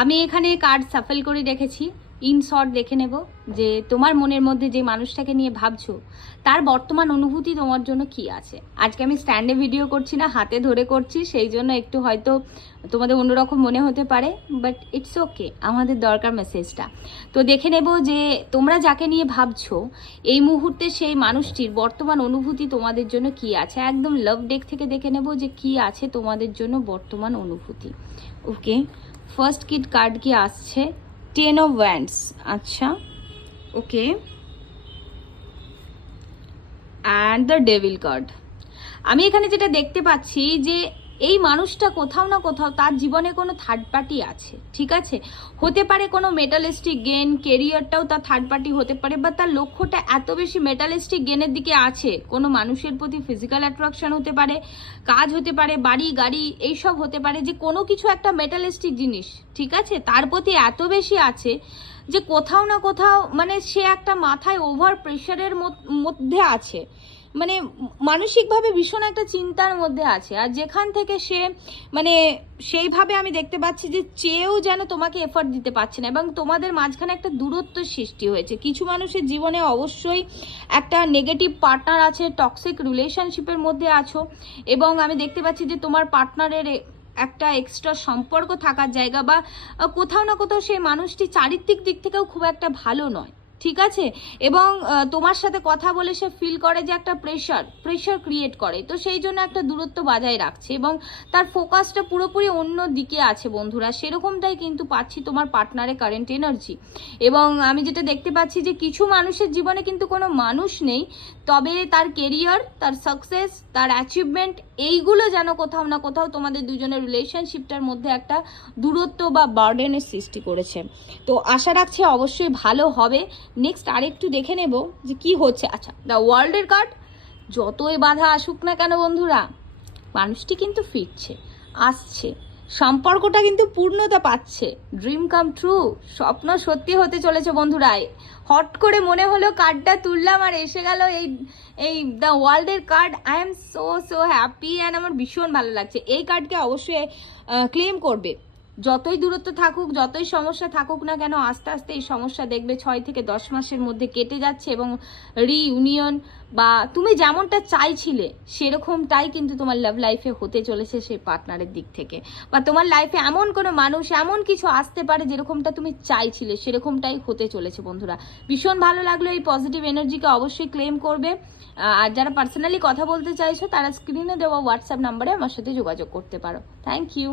আমি এখানে card Shuffle করে রেখেছি। ইন শর্ট দেখে নেব যে তোমার মনের মধ্যে যে মানুষটাকে নিয়ে ভাবছো তার বর্তমান অনুভূতি তোমার জন্য কি আছে। আজকে আমি স্ট্যান্ডে ভিডিও করছি না, হাতে ধরে করছি, সেই জন্য একটু হয়তো তোমাদের অন্যরকম মনে হতে পারে, বাট ইটস ওকে, আমাদের দরকার মেসেজটা। তো দেখে নেব যে তোমরা যাকে নিয়ে ভাবছো এই মুহূর্তে সেই মানুষটির বর্তমান অনুভূতি তোমাদের জন্য কি আছে। একদম লাভ ডেক থেকে দেখে নেব যে কি আছে তোমাদের জন্য বর্তমান অনুভূতি। ওকে, ফার্স্ট কিড কার্ড কি আসছে? 10 অফ ওয়ান্ডস। আচ্ছা, ওকে, অ্যান্ড দ্য ডেভিল কার্ড। আমি এখানে যেটা দেখতে পাচ্ছি যে এই মানুষটা কোথাও না কোথাও তার জীবনে কোনো থার্ড পার্টি আছে, ঠিক আছে? হতে পারে কোনো মেটালিস্টিক গেন, কেরিয়ারটাও তার থার্ড পার্টি হতে পারে, বা তার লক্ষ্যটা এত বেশি মেটালিস্টিক গেনের দিকে আছে, কোনো মানুষের প্রতি ফিজিক্যাল অ্যাট্রাকশন হতে পারে, কাজ হতে পারে, বাড়ি গাড়ি এইসব হতে পারে, যে কোনো কিছু একটা মেটালিস্টিক জিনিস, ঠিক আছে, তার প্রতি এত বেশি আছে যে কোথাও না কোথাও মানে সে একটা মাথায় ওভার প্রেশারের মধ্যে আছে, মানে মানসিকভাবে ভীষণ একটা চিন্তার মধ্যে আছে। আর যেখান থেকে সে মানে সেইভাবে আমি দেখতে পাচ্ছি যে চেয়েও যেন তোমাকে এফর্ট দিতে পারছে না, এবং তোমাদের মাঝখানে একটা দূরত্ব সৃষ্টি হয়েছে। কিছু মানুষের জীবনে অবশ্যই একটা নেগেটিভ পার্টনার আছে, টক্সিক রিলেশনশিপের মধ্যে আছো, এবং আমি দেখতে পাচ্ছি যে তোমার পার্টনারের একটা এক্সট্রা সম্পর্ক থাকার জায়গা, বা কোথাও না কোথাও সেই মানুষটি চারিত্রিক দিক থেকেও খুব একটা ভালো নয়, ঠিক আছে? এবং তোমার সাথে কথা বলে সে ফিল করে যে একটা প্রেশার ক্রিয়েট করে, তো সেই জন্য একটা দূরত্ব বজায় রাখছে, এবং তার ফোকাসটা পুরোপুরি অন্য দিকে আছে বন্ধুরা। সেরকমটাই কিন্তু পাচ্ছি তোমার পার্টনারের কারেন্ট এনার্জি। এবং আমি যেটা দেখতে পাচ্ছি যে কিছু মানুষের জীবনে কিন্তু কোনো মানুষ নেই, তবে তার কেরিয়ার, তার সাকসেস, তার অ্যাচিভমেন্ট, এইগুলো যেন কোথাও না কোথাও তোমাদের দুজনের রিলেশনশিপটার মধ্যে একটা দূরত্ব বা বার্ডেনের সৃষ্টি করেছে। তো আশা রাখছি অবশ্যই ভালো হবে। নেক্সট আরেকটু দেখে নেব যে কি হচ্ছে। আচ্ছা, দ্য ওয়ার্ল্ডের কার্ড। যতই বাধা আসুক না কেন বন্ধুরা, মানুষটি কিন্তু ফিরছে, আসছে, সম্পর্কটা কিন্তু পূর্ণতা পাচ্ছে, ড্রিম কাম ট্রু, স্বপ্ন সত্যি হতে চলেছে বন্ধুরা। হট করে মনে হলো কার্ডটা তুললাম আর এসে গেল এই এই দ্য ওয়ার্ল্ডের card. I am so so happy and আমার ভীষণ ভালো লাগছে। এই কার্ডকে অবশ্যই ক্লেম করবে। যতই দূরত্ব থাকুক, যতই সমস্যা থাকুক না কেন, আস্তে আস্তে এই সমস্যা দেখবে 6 থেকে 10 মাসের মধ্যে কেটে যাচ্ছে, এবং রিইউনিয়ন বা তুমি যেমনটা চাইছিলে সেরকমটাই কিন্তু তোমার লাভ লাইফে হতে চলেছে সেই পার্টনারের দিক থেকে, বা তোমার লাইফে এমন কোনো মানুষ, এমন কিছু আসতে পারে যেরকমটা তুমি চাইছিলে সেরকমটাই হতে চলেছে বন্ধুরা। ভীষণ ভালো লাগলো। এই পজিটিভ এনার্জিকে অবশ্যই ক্লেম করবে। আর যারা পার্সোনালি কথা বলতে চাইছো তারা স্ক্রিনে দেওয়া হোয়াটসঅ্যাপ নাম্বারে আমার সাথে যোগাযোগ করতে পারো। Thank you.